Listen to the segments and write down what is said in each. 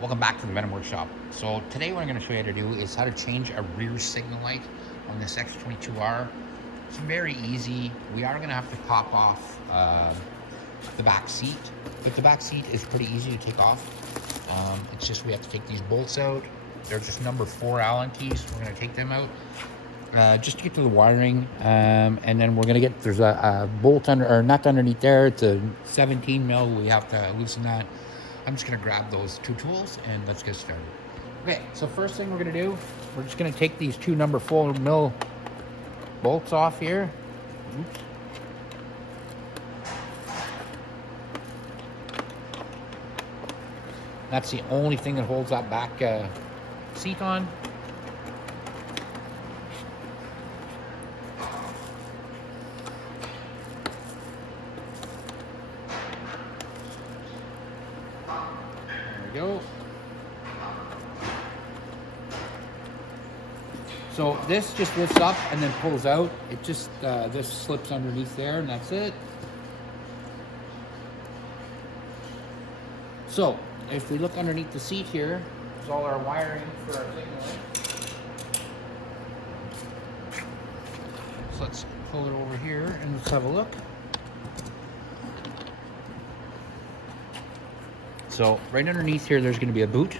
Welcome back to the Venom Workshop. So today what I'm going to show you how to do is how to change a rear signal light on this X22R. It's very easy. We are going to have to pop off the back seat, but the back seat is pretty easy to take off. It's just we have to take these bolts out. They're just number 4 Allen keys. We're going to take them out just to get to the wiring, and then we're going to get, there's a bolt under, or nut underneath there. It's a 17 mil. We have to loosen that. I'm just gonna grab those 2 tools and let's get started. Okay, so first thing we're gonna do, we're just gonna take these 2 number 4 mil bolts off here. Oops. That's the only thing that holds that back seat on. Go. So this just lifts up and then pulls out. It just this slips underneath there, and that's it. So if we look underneath the seat here, there's all our wiring for our signal. So let's pull it over here and let's have a look. So right underneath here, there's going to be a boot.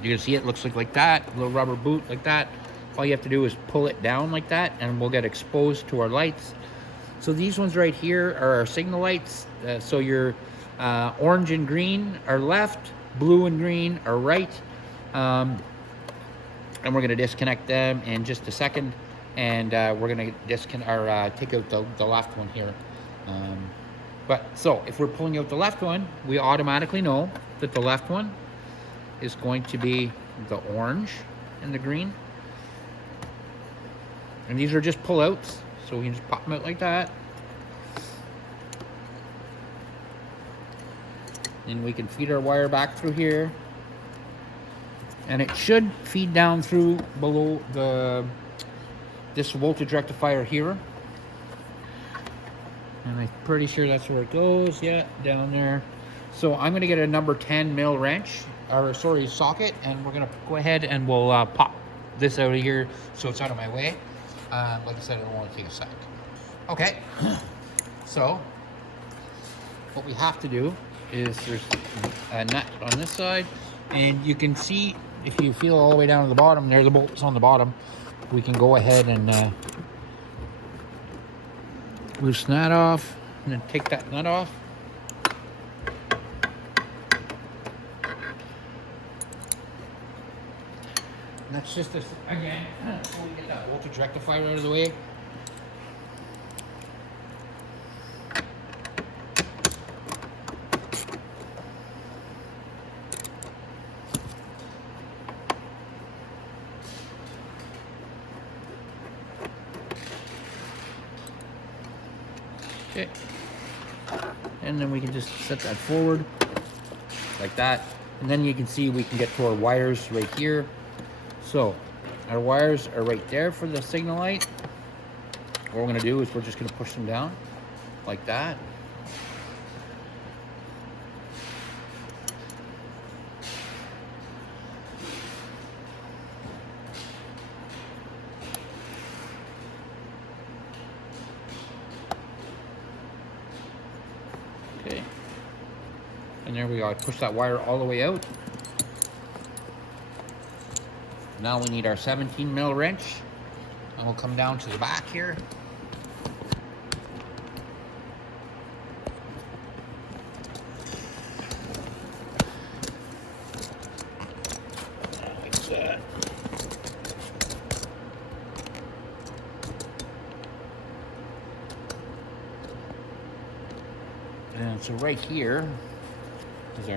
You're going to see it looks like that, a little rubber boot like that. All you have to do is pull it down like that, and we'll get exposed to our lights. So these ones right here are our signal lights. So your orange and green are left, blue and green are right. And we're going to disconnect them in just a second. And we're going to disconnect or take out the left one here. So if we're pulling out the left one, we automatically know that the left one is going to be the orange and the green. And these are just pull-outs, so we can just pop them out like that. And we can feed our wire back through here. And it should feed down through below this voltage rectifier here. And I'm pretty sure that's where it goes. Yeah, down there. So I'm going to get a number 10 mil wrench, or sorry, socket, and we're going to go ahead and we'll pop this out of here so it's out of my way. Like I said, it'll only take a sec. Okay, so what we have to do is there's a nut on this side, and you can see if you feel all the way down to the bottom, there's the bolts on the bottom. We can go ahead and loosen that off, and then take that nut off. And that's just this, again, before we get that voltage rectifier out of the way. Okay, and then we can just set that forward like that, and then you can see we can get to our wires right here. So our wires are right there for the signal light. What we're going to do is we're just going to push them down like that. Okay, and there we go. I push that wire all the way out. Now we need our 17 mil wrench, and we'll come down to the back here. Like that. And so right here is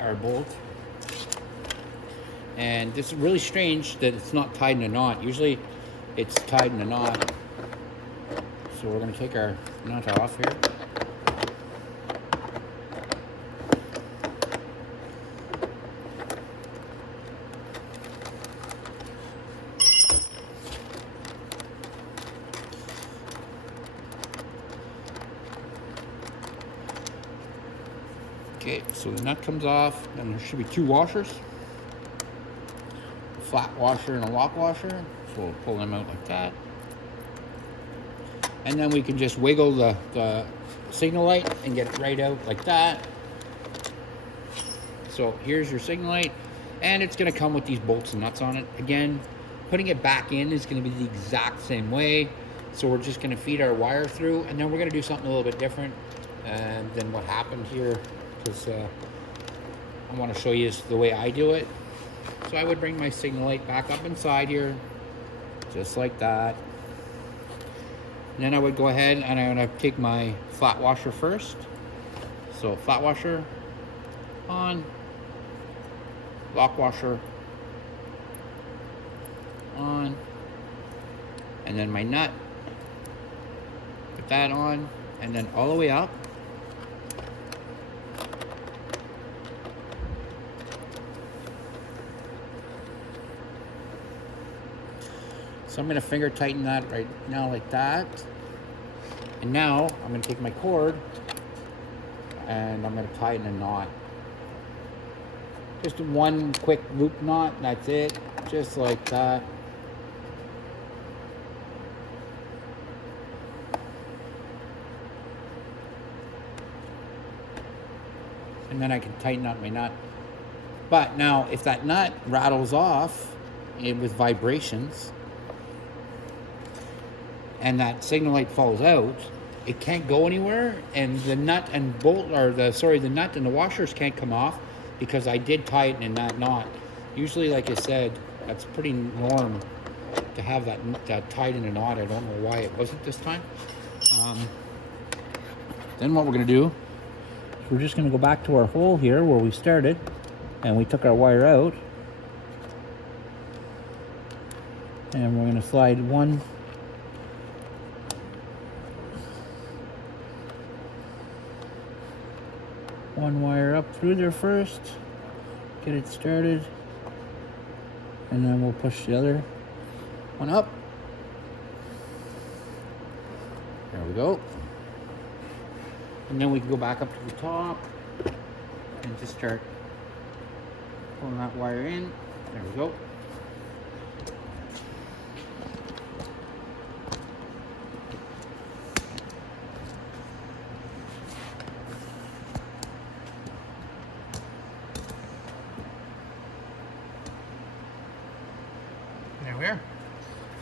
our bolt. And this is really strange that it's not tied in a knot. Usually it's tied in a knot. So we're going to take our nut off here. Okay, Okay, so the nut comes off, and there should be 2 washers. A flat washer and a lock washer. So we'll pull them out like that. And then we can just wiggle the signal light and get it right out like that. So here's your signal light, and it's gonna come with these bolts and nuts on it. Again, putting it back in is gonna be the exact same way. So we're just gonna feed our wire through, and then we're gonna do something a little bit different than what happened here, because I wanna show you the way I do it. So I would bring my signal light back up inside here, just like that. And then I would go ahead and I'm gonna take my flat washer first. So flat washer on, lock washer on, and then my nut, put that on, and then all the way up. So I'm gonna finger tighten that right now like that. And now I'm gonna take my cord and I'm gonna tie it in a knot. Just one quick loop knot, and that's it. Just like that. And then I can tighten up my nut. But now if that nut rattles off with vibrations, and that signal light falls out, it can't go anywhere, and the nut and bolt, or the nut and the washers can't come off because I did tighten in that knot. Usually, like I said, that's pretty norm to have that tied in a knot. I don't know why it wasn't this time. Then what we're gonna do is we're just gonna go back to our hole here where we started, and we took our wire out, and we're gonna slide one wire up through there first, get it started, and then we'll push the other one up. There we go. And then we can go back up to the top and just start pulling that wire in. There we go. There we are.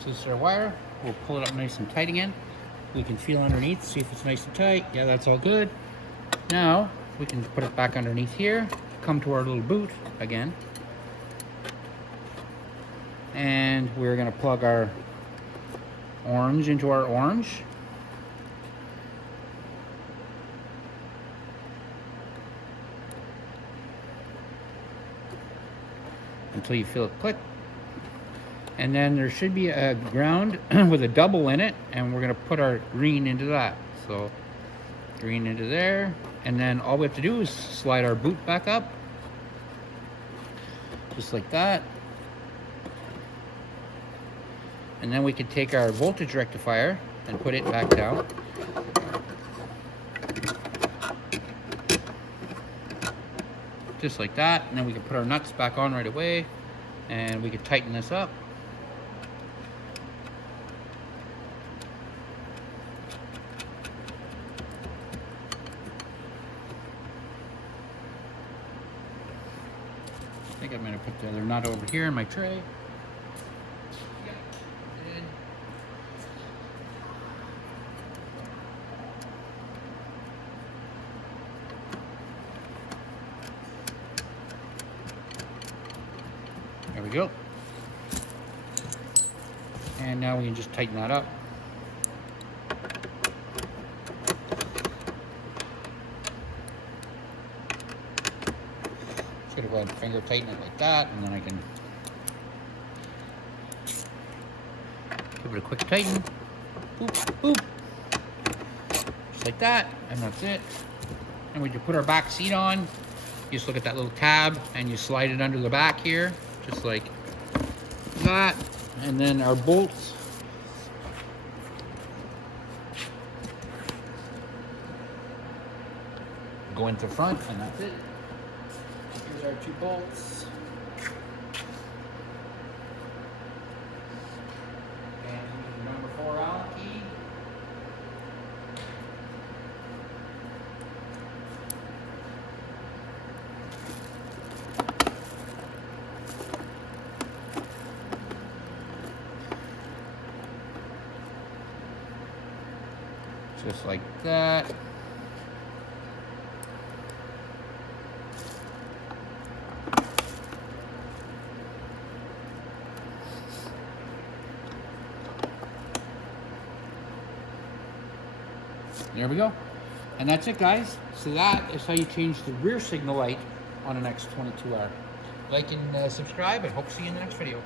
So this is our wire. We'll pull it up nice and tight again. We can feel underneath, see if it's nice and tight. Yeah, that's all good. Now we can put it back underneath here, come to our little boot again, and we're gonna plug our orange into our orange. Until you feel it click. And then there should be a ground with a double in it, and we're gonna put our green into that. So green into there, and then all we have to do is slide our boot back up, just like that. And then we can take our voltage rectifier and put it back down. Just like that, and then we can put our nuts back on right away, and we can tighten this up. I think I'm going to put the other nut over here in my tray. Yep. Good. There we go. And now we can just tighten that up. Just gonna go ahead and finger tighten it like that, and then I can give it a quick tighten. Boop, boop. Just like that, and that's it. And we can put our back seat on. You just look at that little tab and you slide it under the back here, just like that. And then our bolts. go into front, and that's it. Here's our 2 bolts. And here's the number 4 Allen key. Just like that. There we go. And that's it, guys. So that is how you change the rear signal light on an X22R. Like and subscribe, and hope to see you in the next video.